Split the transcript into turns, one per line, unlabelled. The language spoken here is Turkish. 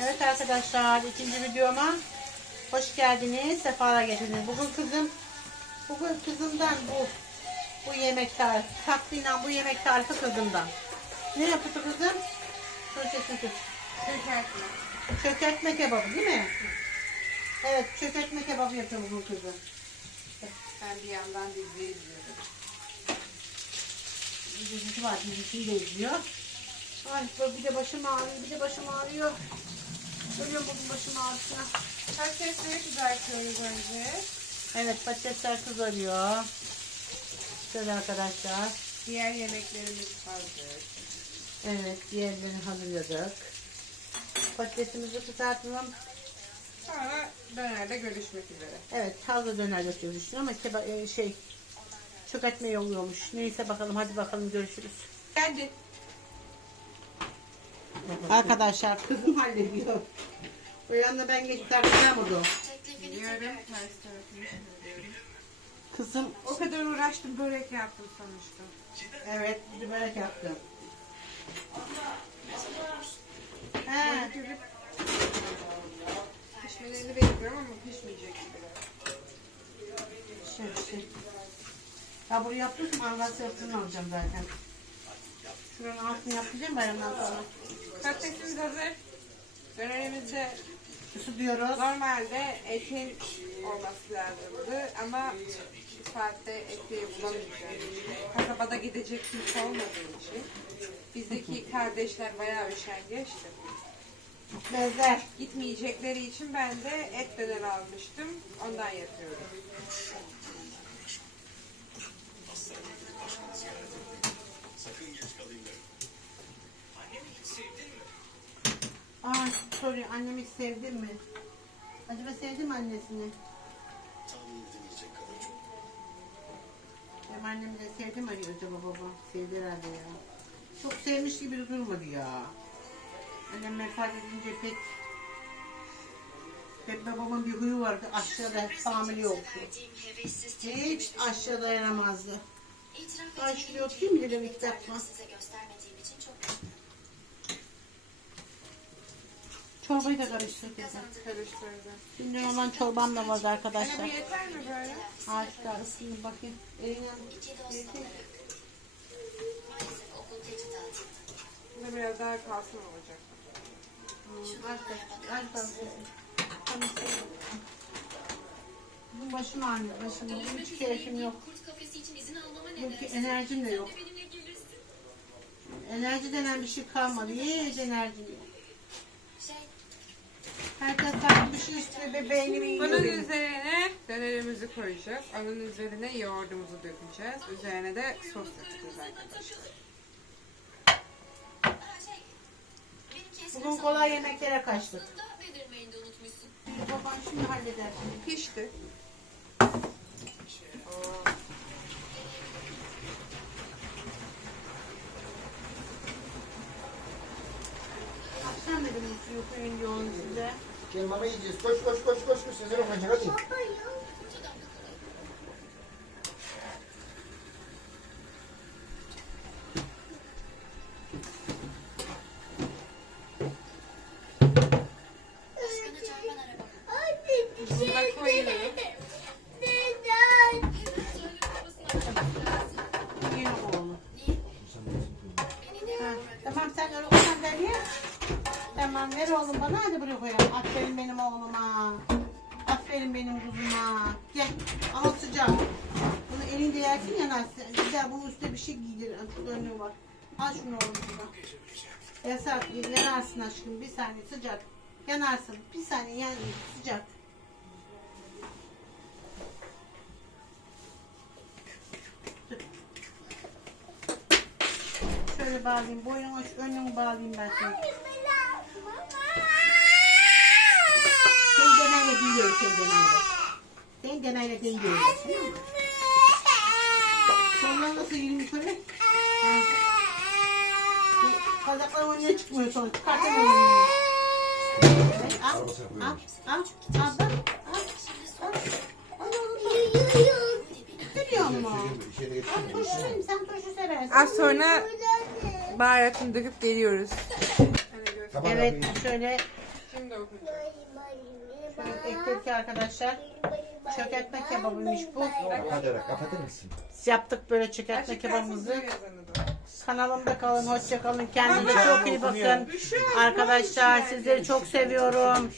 Evet arkadaşlar ikinci videoma hoş geldiniz. Sefalar getirdiniz. Bugün kızım bugün kızımdan bu bu yemek tarifi tatlıyla bu yemek tarifi kızımdan. Ne yaptı kızım? Sesini tut. Çökertme kebabı değil mi? Evet çökertme kebabı yapıyor bugün kızım.
Ben bir yandan dizi izliyorum.
Dizisi var dizisini de izliyor. Ay bir de başım ağrıyor bir de başım ağrıyor. Ölüyorum bugün başım ağrısına.
Patatesleri kızartıyoruz önce.
Evet patatesler kızarıyor. Şöyle arkadaşlar.
Diğer yemeklerimiz hazır.
Evet diğerlerini hazırladık. Patatesimizi kızartalım.
Sonra dönerde görüşmek üzere.
Evet hazır döner yapıyoruz işte ama keba, e, şey çökertme yolluyormuş. Neyse bakalım hadi bakalım görüşürüz.
Geldi.
Arkadaşlar kızım hallediyor. O yanına ben geçip tartacağım onu.
Biliyorum. Ters tarafını.
Kızım
O kadar uğraştım börek yaptım sonuçta.
evet bir börek yaptım. He,
görüp pişmelerini bekliyorum ama pişmeyecek gibi.
şey işte. Ya bunu yaptım mangal sırtını alacağım zaten. Şuranın altını yapacağım bayramdan sonra.
Patatesimiz hazır. Dönerimizde
Isıtıyoruz.
normalde etin olması lazımdı ama bu saatte eti bulamayacağım. Kasabada gidecek kimse olmadığı için. Bizdeki kardeşler bayağı üşengeçti.
Benzer.
Gitmeyecekleri için ben de et döner almıştım. Ondan yapıyorum.
Aa soruyor annemi sevdin mi? Acaba sevdi mi annesini? Benim annemi de sevdi mi arıyor acaba baba? Sevdi herhalde ya. Çok sevmiş gibi de durmadı ya. Annem vefat edince pek pek babamın bir huyu vardı aşağıda tahammülü yoktu. Hiç aşağı dayanamazdı. Ay şuraya oturayım mı dedim iki Çorbayı da.
Karıştırdım.
Şimdi olan çorbam da
Anne
arkadaşlar.
bu yeter mi böyle?
Ağaçlar ısınır bakayım.
Bunda biraz daha kalsın olacak.
Hmm. Tamam. Bugün başım ağrıyor, başım. Hiç keyfim yok.
Dersin?
enerjim de yok. Enerji denen bir şey kalmadı. Hiç enerjim yok. Herkes farklı bir şey istiyor ve beynimi
Bunun
yiyor.
üzerine dönerimizi koyacağız. Onun üzerine yoğurdumuzu dökeceğiz. Üzerine de sos yapacağız arkadaşlar.
Bugün kolay yemeklere kaçtık. Baban şimdi halleder.
Pişti.
Dedim suyu koyun yoğun size.
Gel mama yiyeceğiz. Koş koş koş koş. koş. Sezer okunacak hadi.
Aşkına
Tamam ver oğlum bana hadi buraya koyalım. Aferin benim oğluma. Aferin benim kuzuma. Gel ama sıcak. Bunu elinde yersin yanarsın. Güzel bunun üstüne bir şey giydir. Şurada önlüğü var. Al şunu oğlum şuradan. Yasak yanarsın aşkım bir saniye sıcak. Yanarsın bir saniye yan sıcak. Şöyle bağlayayım. Boyunu önünü bağlayayım ben seni. Sen demeyle değil öyle sen demeyle. Sen demeyle değil öyle. Tamam mı? Sonra nasıl? Ha. Bir Kazaklar oynaya çıkmıyor sonra. Çıkartamam onu. Al, al, al, al, al, bak, al, al.
İçeri getir.
Al turşu sen turşu seversin.
Az sonra baharatını döküp geliyoruz.
Kapat
Evet
kapıyı.
şöyle
Şimdi okuyacağım.
ekledik arkadaşlar. Çökertme kebabıymış bu.
Kapatarak kapatır mısın?
Yaptık böyle çökertme
Açık
kebabımızı.
kalsın yazanı da.
Kanalımda kalın, hoşça kalın. Kendinize çok iyi bakın.
Büşra,
Arkadaşlar sizleri çok seviyorum.